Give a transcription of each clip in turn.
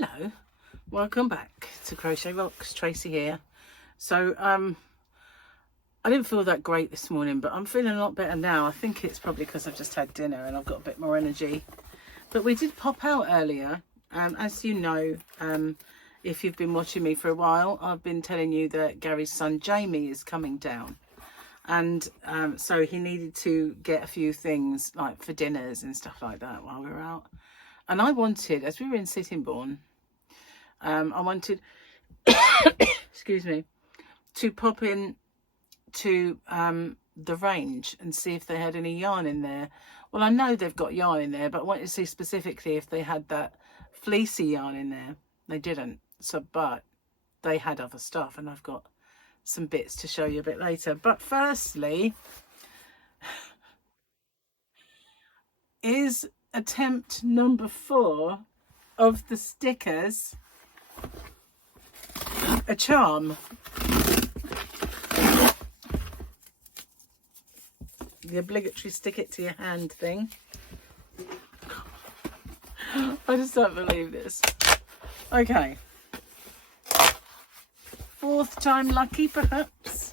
Hello, welcome back to Crochet Rocks. Tracy here. So I didn't feel that great this morning, but I'm feeling a lot better now. I think it's probably because I've just had dinner and I've got a bit more energy. But we did pop out earlier. As you know, if you've been watching me for a while, I've been telling you that Gary's son Jamie is coming down, and so he needed to get a few things like for dinners and stuff like that while we were out. And I wanted, as we were in Sittingbourne, I wanted excuse me, to pop in to the range and see if they had any yarn in there. Well, I know they've got yarn in there, but I wanted to see specifically if they had that fleecy yarn in there. They didn't, so but they had other stuff, and I've got some bits to show you a bit later. But firstly is attempt number 4 of the stickers a charm. The obligatory stick it to your hand thing. I just don't believe this. Okay. 4th time lucky, perhaps.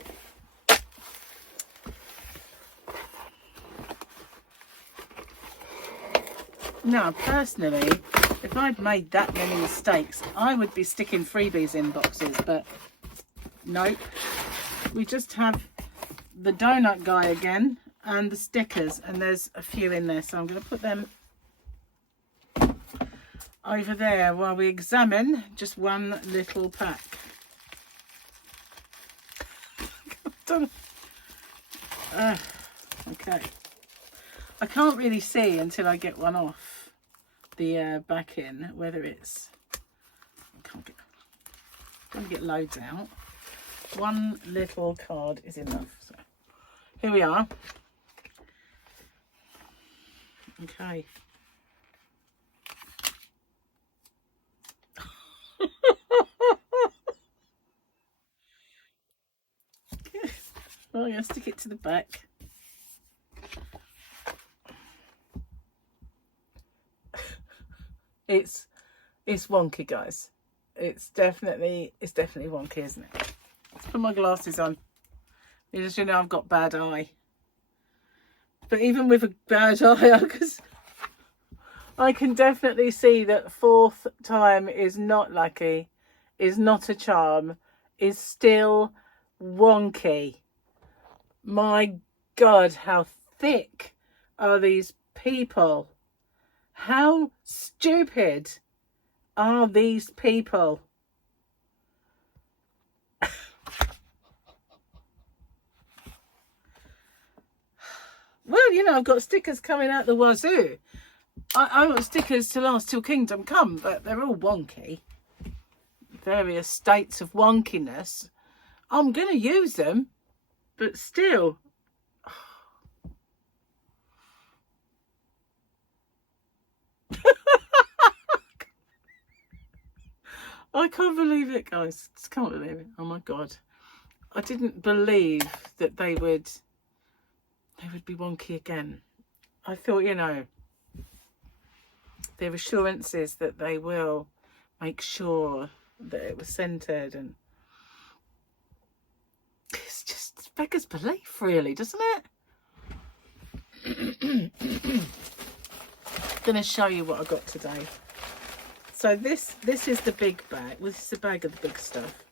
Now, personally, if I'd made that many mistakes, I would be sticking freebies in boxes, but nope. We just have the donut guy again and the stickers, and there's a few in there, so I'm going to put them over there while we examine just one little pack. Okay. I can't really see until I get one off the back in whether it's, I can't get loads out. One little card is enough. So here we are. Okay. Oh, I'm going to stick it to the back. It's wonky, guys. It's definitely wonky, isn't it? Let's put my glasses on. As you know, I've got bad eye. But even with a bad eye, I can definitely see that 4th time is not lucky, is not a charm, is still wonky. My God, how thick are these people? How stupid are these people? Well, you know, I've got stickers coming out the wazoo. I want stickers to last till kingdom come, but they're all wonky. Various states of wonkiness. I'm going to use them, but still. I can't believe it, guys. Just can't believe it. Oh my God. I didn't believe that they would be wonky again. I thought, you know, their assurances that they will make sure that it was centered, and it's just beggars belief, really, doesn't it? Gonna show you what I got today. So this is the big bag. This is the bag of the big stuff,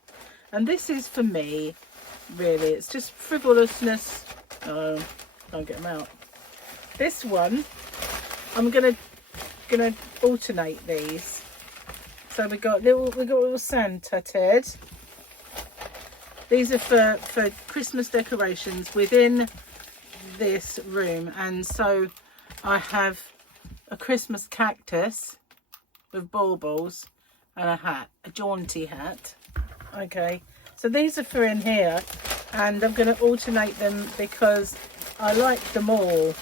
and this is for me, really. It's just frivolousness. Oh, can't get them out. This one, I'm gonna alternate these. So we got little Santa Ted. These are for Christmas decorations within this room, and so I have a Christmas cactus with baubles and a hat, a jaunty hat. Okay, so these are for in here, and I'm going to alternate them because I like them all,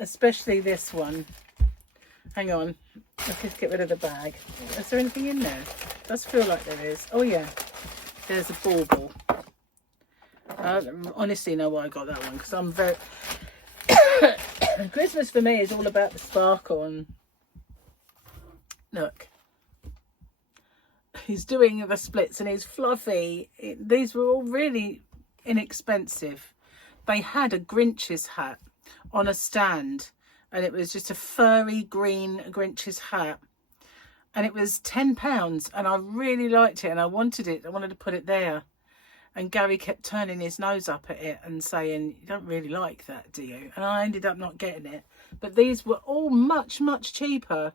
especially this one. Hang on, let's just get rid of the bag. Is there anything in there? It does feel like there is. Oh yeah, there's a bauble. I don't honestly know why I got that one, because I'm very Christmas for me is all about the sparkle, and look, he's doing the splits and he's fluffy. These were all really inexpensive. They had a Grinch's hat on a stand, and it was just a furry green Grinch's hat, and it was £10, and I really liked it and I wanted it. I wanted to put it there, and Gary kept turning his nose up at it and saying, "You don't really like that, do you?" And I ended up not getting it. But these were all much cheaper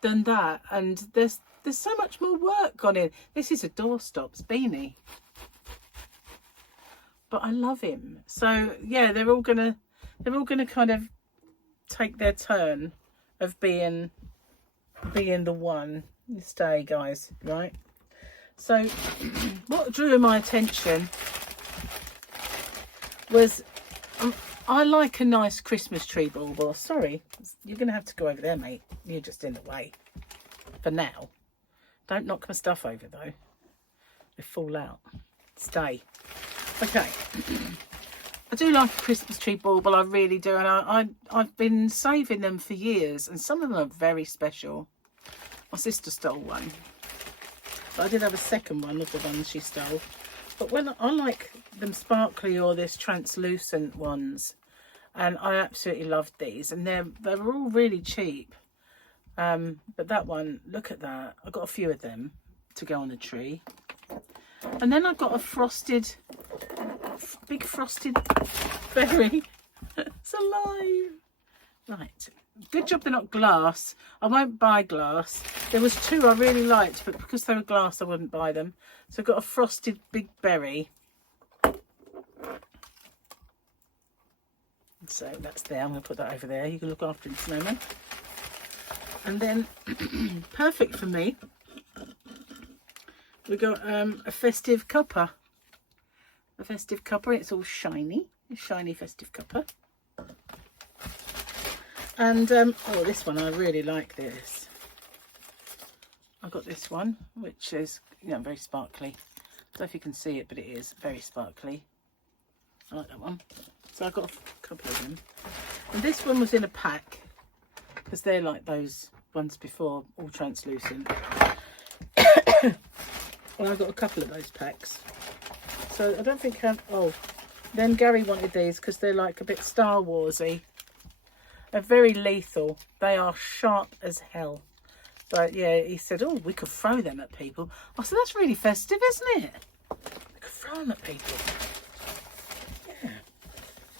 than that, and there's so much more work on it. This is a doorstop's beanie, but I love him. So yeah, they're all gonna kind of take their turn of being the one. You stay, guys, right? So what drew my attention was I like a nice Christmas tree bauble. Sorry, you're gonna have to go over there, mate. You're just in the way for now. Don't knock my stuff over though. They fall out. Stay. Okay. I do like a Christmas tree bauble, I really do, and I've been saving them for years, and some of them are very special. My sister stole one, but I did have a second one of the ones she stole. But when I like them sparkly or this translucent ones, and I absolutely loved these, and they were all really cheap. But that one, look at that. I got a few of them to go on the tree. And then I got a big frosted berry. It's alive. Right. Good job they're not glass. I won't buy glass. There was two I really liked, but because they were glass, I wouldn't buy them. So I've got a frosted big berry. So that's there. I'm going to put that over there. You can look after it in a moment. And then, perfect for me, we got a festive cuppa. A festive cuppa, it's all shiny. A shiny festive cuppa. And, oh, this one, I really like this. I got this one, which is, you know, very sparkly. I don't know if you can see it, but it is very sparkly. I like that one. So I got a couple of them. And this one was in a pack, because they're like those ones before, all translucent. Well, I got a couple of those packs. So I don't think then Gary wanted these because they're like a bit Star Warsy. They're very lethal. They are sharp as hell. But yeah, he said, oh, we could throw them at people. I said, that's really festive, isn't it? We could throw them at people. Yeah,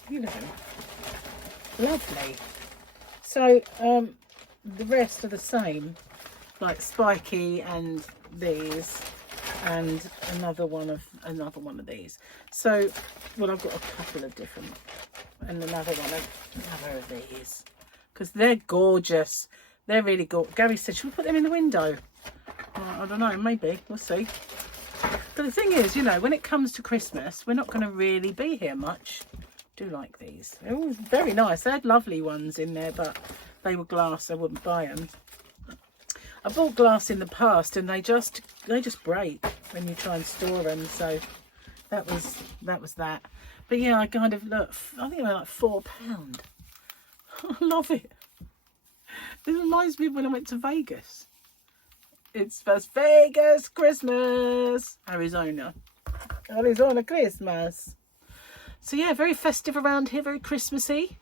you know, lovely. So the rest are the same, like spiky and these, and another one of these. So, well, I've got a couple of different, and another of these, because they're gorgeous. They're really gorgeous. Gary said, should we put them in the window? Well, I don't know, maybe, we'll see. But the thing is, you know, when it comes to Christmas, we're not going to really be here much. I do like these. They're all very nice. They had lovely ones in there, but they were glass. I wouldn't buy them. I bought glass in the past, and they just break when you try and store them. So that was that. But yeah, I kind of look. I think they were like £4. I love it. This reminds me of when I went to Vegas. It's Las Vegas Christmas, Arizona Christmas. So yeah, very festive around here, very Christmassy.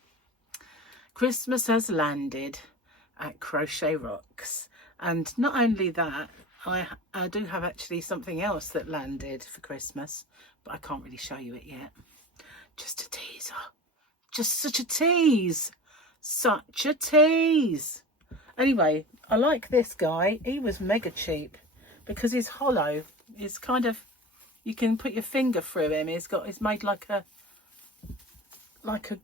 Christmas has landed at Crochet Rocks, and not only that, I do have actually something else that landed for Christmas, but I can't really show you it yet. Just a teaser. Just such a tease. Such a tease. Anyway, I like this guy. He was mega cheap because he's hollow. It's kind of, you can put your finger through him. It's made like a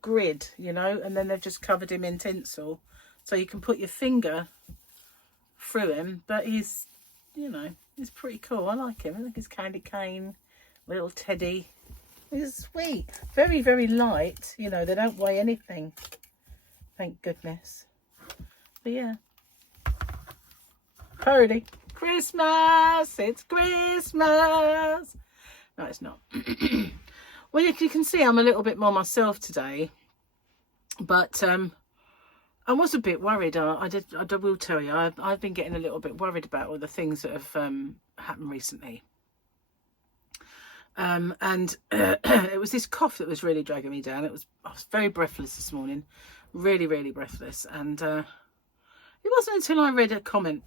grid, you know, and then they've just covered him in tinsel, so you can put your finger through him. But he's, you know, he's pretty cool. I like him. I think he's candy cane, little teddy. He's sweet. Very, very light. You know, they don't weigh anything. Thank goodness. But yeah. Parody. Christmas! It's Christmas! No, it's not. Well, you can see I'm a little bit more myself today. But I was a bit worried. I will tell you, I've been getting a little bit worried about all the things that have happened recently. And it was this cough that was really dragging me down. I was very breathless this morning, really, really breathless. And it wasn't until I read a comment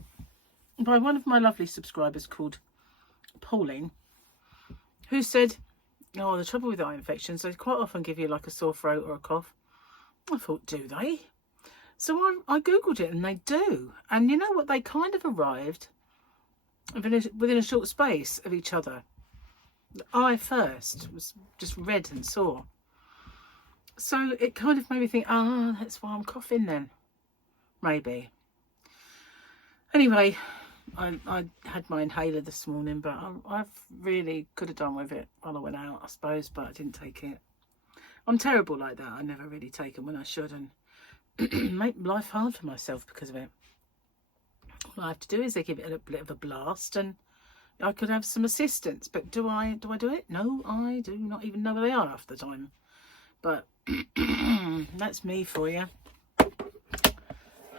by one of my lovely subscribers called Pauline, who said, oh, the trouble with eye infections, they quite often give you like a sore throat or a cough. I thought, do they? So I googled it, and they do. And you know what? They kind of arrived within a short space of each other. The eye first was just red and sore. So it kind of made me think, ah, that's why I'm coughing then. Maybe. Anyway, I had my inhaler this morning, but I really could have done with it while I went out, I suppose, but I didn't take it. I'm terrible like that. I never really take them when I should, and make life hard for myself because of it. All I have to do is they give it a bit of a blast, and I could have some assistance. But do I do it? No, I do not even know where they are half the time. But that's me for you.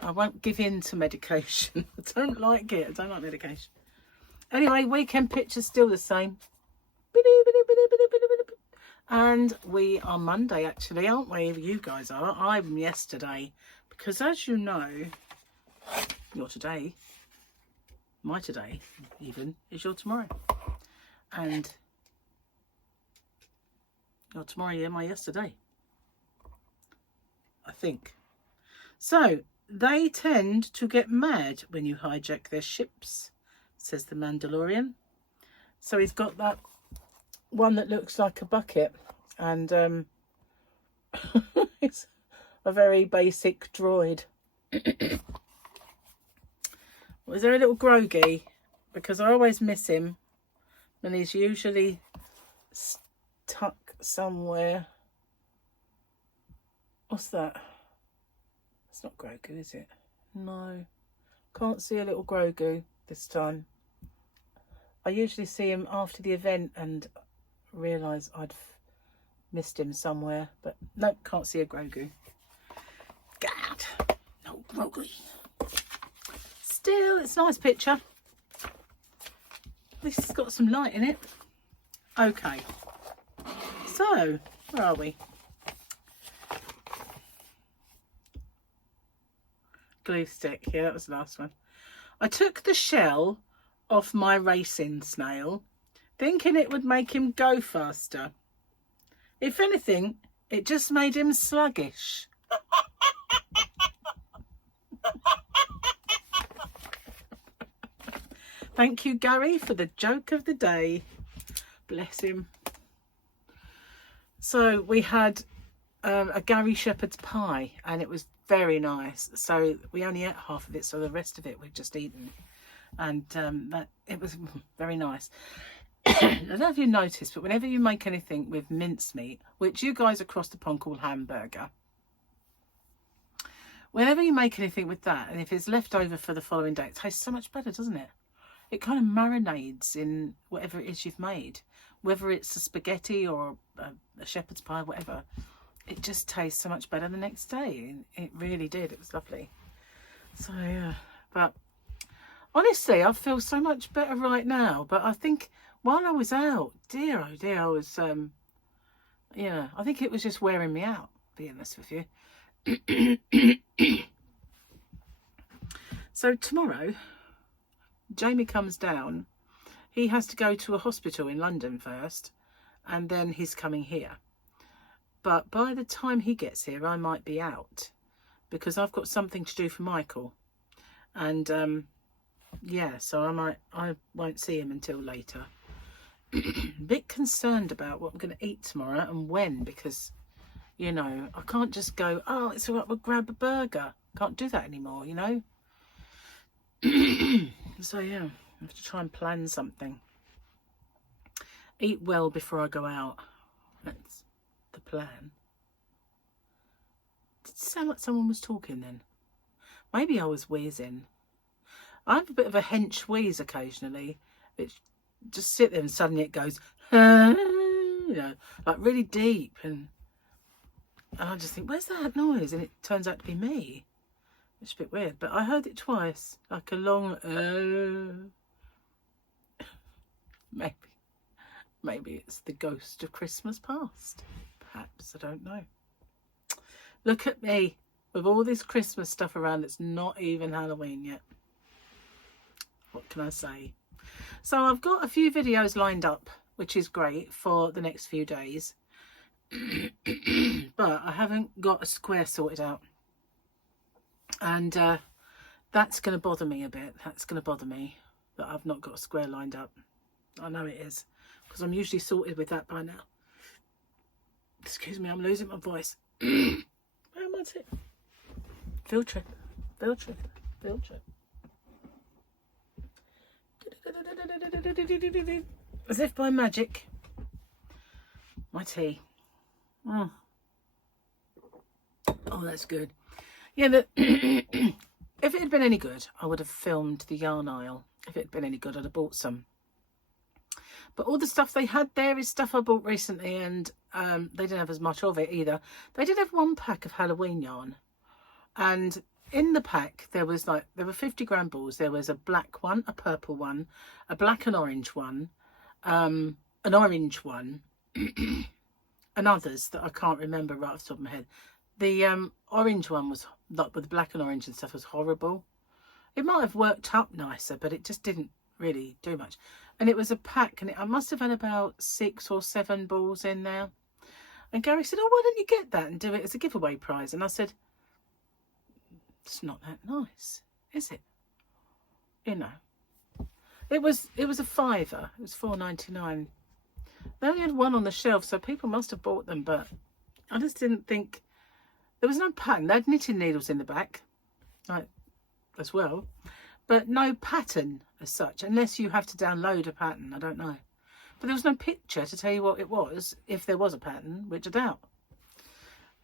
I won't give in to medication. I don't like it. I don't like medication. Anyway, weekend picture's still the same. And we are Monday, actually, aren't we? You guys are. I'm yesterday. Because as you know, your today, my today even, is your tomorrow. And your tomorrow, yeah, my yesterday. I think. So, they tend to get mad when you hijack their ships, says the Mandalorian. So he's got that one that looks like a bucket, and it's a very basic droid. Was there a little groggy? Because I always miss him, and he's usually stuck somewhere. What's that? It's not Grogu, is it? No, can't see a little Grogu this time. I usually see him after the event and realise I'd missed him somewhere, but nope, can't see a Grogu. God, no Grogu. Still, it's a nice picture. At least it's got some light in it. Okay, so where are we? Glue stick, yeah, that was the last one. I took the shell off my racing snail, thinking it would make him go faster. If anything, it just made him sluggish. Thank you, Gary, for the joke of the day. Bless him. So we had a Gary Shepherd's pie, and it was very nice. So we only ate half of it, so the rest of it we've just eaten. And it was very nice. I don't know if you noticed, but whenever you make anything with mincemeat, which you guys across the pond call hamburger, whenever you make anything with that, and if it's left over for the following day, it tastes so much better, doesn't it? It kind of marinades in whatever it is you've made, whether it's a spaghetti or a shepherd's pie, whatever. It just tastes so much better the next day. It really did. It was lovely. So yeah, but honestly, I feel so much better right now. But I think while I was out, dear, oh dear, I was, yeah, I think it was just wearing me out, being honest with you. So tomorrow, Jamie comes down. He has to go to a hospital in London first, and then he's coming here. But by the time he gets here, I might be out because I've got something to do for Michael. And yeah, so I won't see him until later. A bit concerned about what I'm going to eat tomorrow and when, because, you know, I can't just go, oh, it's all right, we'll grab a burger. Can't do that anymore, you know. So yeah, I have to try and plan something. Eat well before I go out. That's the plan. Did it sound like someone was talking then? Maybe I was wheezing. I have a bit of a hench wheeze occasionally. It just sit there and suddenly it goes, you know, like really deep, and I just think, where's that noise? And it turns out to be me. It's a bit weird, but I heard it twice, like a long maybe it's the ghost of Christmas past. Perhaps, I don't know. Look at me with all this Christmas stuff around. It's not even Halloween yet. What can I say? So I've got a few videos lined up, which is great for the next few days. But I haven't got a square sorted out. And that's going to bother me a bit. That's going to bother me that I've not got a square lined up. I know it is, because I'm usually sorted with that by now. Excuse me, I'm losing my voice. Where am I at? Field trip. Field trip. Field trip. As if by magic. My tea. Oh, that's good. Yeah, if it had been any good, I would have filmed the yarn aisle. If it had been any good, I'd have bought some. But all the stuff they had there is stuff I bought recently, and they didn't have as much of it either. They did have one pack of Halloween yarn, and in the pack there was there were 50 gram balls. There was a black one, a purple one, a black and orange one, an orange one, and others that I can't remember right off the top of my head. The orange one was, like with the black and orange and stuff, was horrible. It might have worked up nicer, but it just didn't really do much. And it was a pack, and I must have had about 6 or 7 balls in there. And Gary said, oh, why don't you get that and do it as a giveaway prize? And I said, it's not that nice, is it? You know. It was a £5. It was $4.99. They only had one on the shelf, so people must have bought them, but I just didn't think. There was no pattern. They had knitting needles in the back, like, as well, but no pattern as such, unless you have to download a pattern. I don't know. But there was no picture to tell you what it was, if there was a pattern, which I doubt.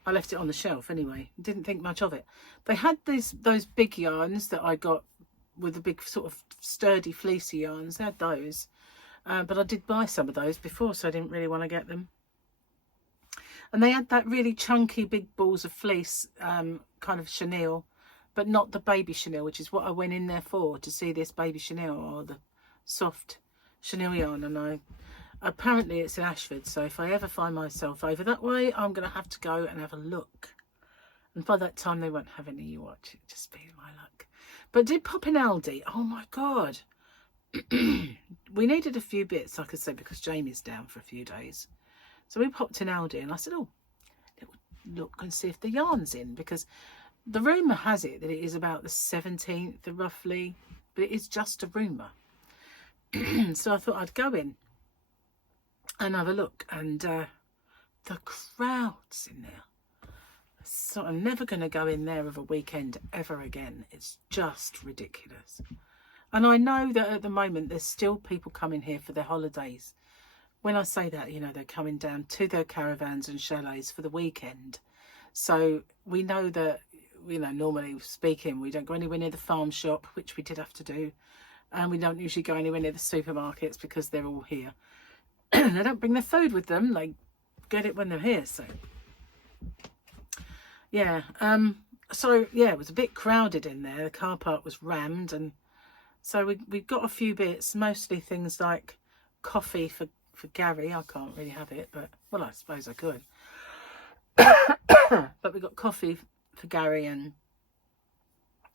I left it on the shelf anyway. Didn't think much of it. They had those big yarns that I got with the big sort of sturdy fleecy yarns. They had those. But I did buy some of those before, so I didn't really want to get them. And they had that really chunky big balls of fleece, kind of chenille, but not the baby chenille, which is what I went in there for, to see this baby chenille, or the soft chenille yarn. And apparently it's in Ashford, so if I ever find myself over that way, I'm going to have to go and have a look. And by that time they won't have any, you watch, it'll just be my luck. But did pop in Aldi. Oh my God. We needed a few bits, like I said, because Jamie's down for a few days. So we popped in Aldi, and I said, oh, look and see if the yarn's in, because the rumour has it that it is about the 17th roughly, but it is just a rumour. So I thought I'd go in and have a look, and the crowds in there. So I'm never going to go in there of a weekend ever again. It's just ridiculous. And I know that at the moment there's still people coming here for their holidays. When I say that, you know, they're coming down to their caravans and chalets for the weekend. So we know that, you know, normally speaking, we don't go anywhere near the farm shop, which we did have to do. And we don't usually go anywhere near the supermarkets because they're all here. They don't bring their food with them. They get it when they're here. So, yeah. It was a bit crowded in there. The car park was rammed. And so we got a few bits, mostly things like coffee for Gary. I can't really have it, but, well, I suppose I could. But we got coffee for Gary and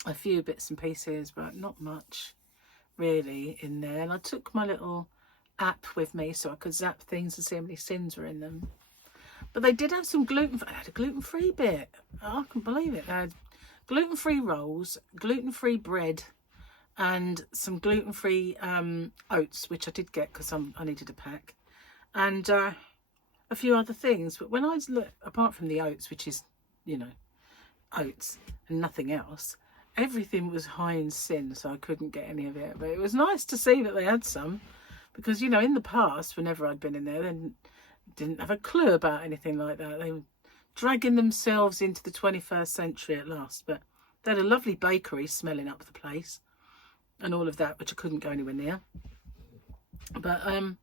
a few bits and pieces, but not much really in there. And I took my little app with me so I could zap things and see how many sins were in them. But they did have some I had a gluten-free bit. I can't believe it. They had gluten-free rolls, gluten-free bread, and some gluten-free oats, which I did get because I needed a pack, and a few other things. But when I look, apart from the oats, which is, you know, oats and nothing else, everything was high in sin, so I couldn't get any of it. But it was nice to see that they had some, because, you know, in the past, whenever I'd been in there, they didn't have a clue about anything like that. They were dragging themselves into the 21st century at last. But they had a lovely bakery smelling up the place and all of that, which I couldn't go anywhere near. But I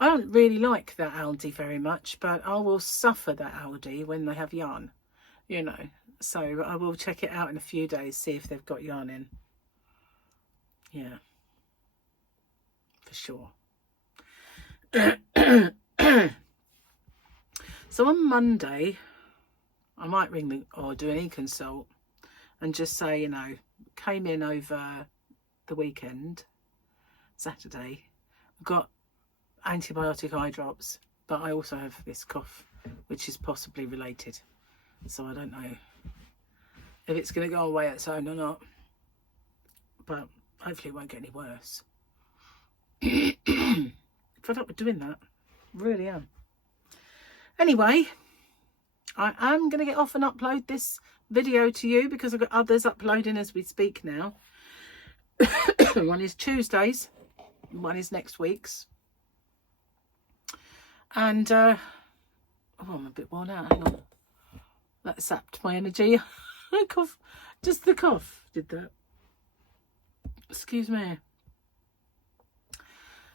don't really like that Aldi very much, but I will suffer that Aldi when they have yarn, you know. So I will check it out in a few days, see if they've got yarn in. Yeah, for sure. So on Monday, I might ring or do an e-consult and just say, you know, came in over the weekend, Saturday, got antibiotic eye drops, but I also have this cough, which is possibly related. So I don't know if it's going to go away its own or not, but hopefully it won't get any worse. Fed up with doing that, really am. Anyway, I am going to get off and upload this video to you because I've got others uploading as we speak now. One is Tuesdays, one is next week's. And oh, I'm a bit worn out. Hang on, that sapped my energy. Cough, just the cough did that. Excuse me.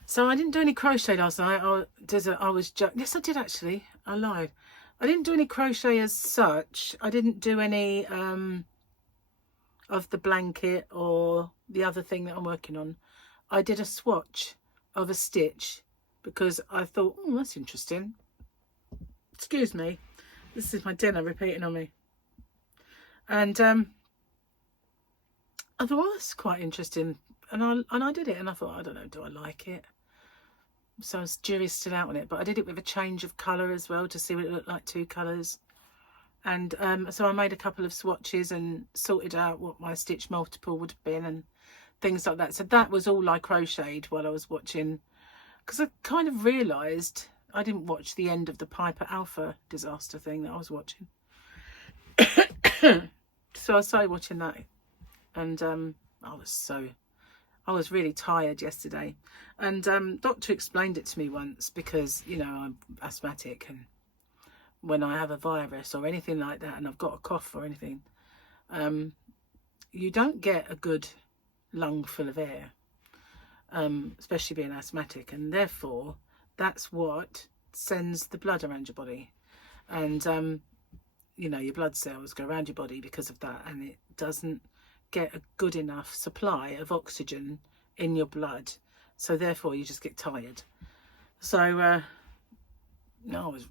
So I didn't do any crochet last night. Yes, I did actually. I lied. I didn't do any crochet as such. I didn't do any of the blanket or the other thing that I'm working on. I did a swatch of a stitch because I thought, oh, that's interesting. Excuse me. This is my dinner repeating on me. And I thought, well, that's quite interesting. And I did it, and I thought, I don't know, do I like it? So jury's still out on it, but I did it with a change of colour as well to see what it looked like, 2 colours. And so I made a couple of swatches and sorted out what my stitch multiple would have been and things like that. So that was all I crocheted while I was watching, because I kind of realised I didn't watch the end of the Piper Alpha disaster thing that I was watching. So I started watching that, and I was really tired yesterday, and doctor explained it to me once, because, you know, I'm asthmatic, and when I have a virus or anything like that and I've got a cough or anything, you don't get a good lung full of air, especially being asthmatic, and therefore that's what sends the blood around your body, and you know, your blood cells go around your body because of that, and it doesn't get a good enough supply of oxygen in your blood, so therefore you just get tired. So I was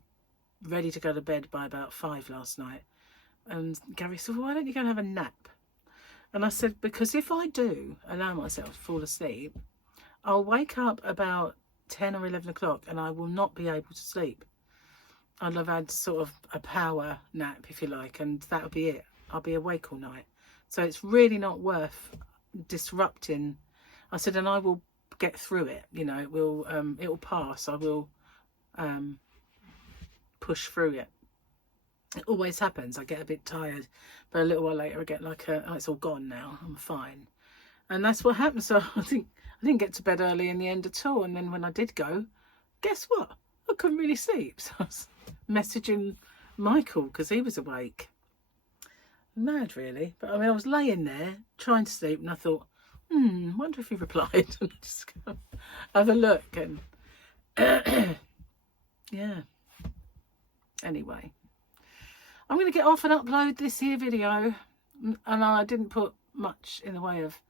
ready to go to bed by about 5 last night, and Gary said, well, why don't you go and have a nap? And I said, because if I do allow myself to fall asleep, I'll wake up about 10 or 11 o'clock and I will not be able to sleep. I'll have had sort of a power nap, if you like, and that'll be it. I'll be awake all night. So it's really not worth disrupting. I said, and I will get through it. You know, it will pass. I will push through it. It always happens. I get a bit tired, but a little while later I get like oh, it's all gone now. I'm fine. And that's what happened. So I didn't get to bed early in the end at all. And then when I did go, guess what? I couldn't really sleep. So I was messaging Michael because he was awake. Mad, really. But I mean, I was laying there trying to sleep, and I thought, wonder if he replied. And just go have a look, and yeah. Anyway, I'm going to get off and upload this here video, and I didn't put much in the way of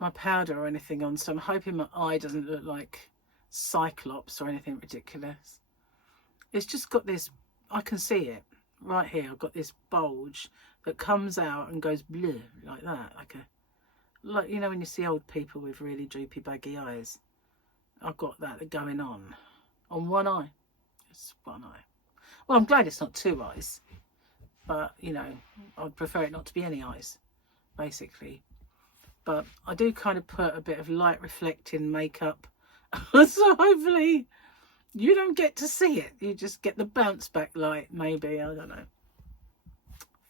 my powder or anything on, so I'm hoping my eye doesn't look like Cyclops or anything ridiculous. It's just got this, I can see it right here. I've got this bulge that comes out and goes blue like that, like you know when you see old people with really droopy baggy eyes. I've got that going on one eye. It's one eye. Well, I'm glad it's not 2 eyes, but you know, I'd prefer it not to be any eyes, basically. But I do kind of put a bit of light reflecting makeup so hopefully you don't get to see it, you just get the bounce back light, maybe. I don't know,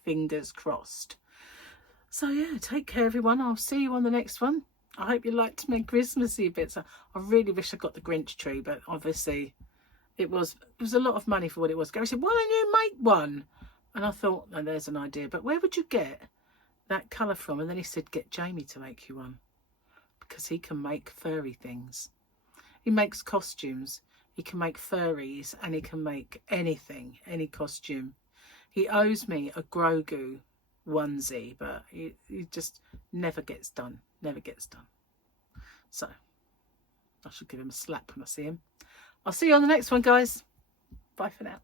fingers crossed. So yeah, take care everyone. I'll see you on the next one. I hope you liked my Christmassy bits. I really wish I got the Grinch tree, but obviously it was a lot of money for what it was. Gary said, why don't you make one? And I thought, oh, there's an idea, but where would you get that colour from? And then he said, get Jamie to make you one, because he can make furry things. He makes costumes, he can make furries, and he can make anything, any costume. He owes me a Grogu onesie, but it just never gets done. Never gets done. So I should give him a slap when I see him. I'll see you on the next one, guys. Bye for now.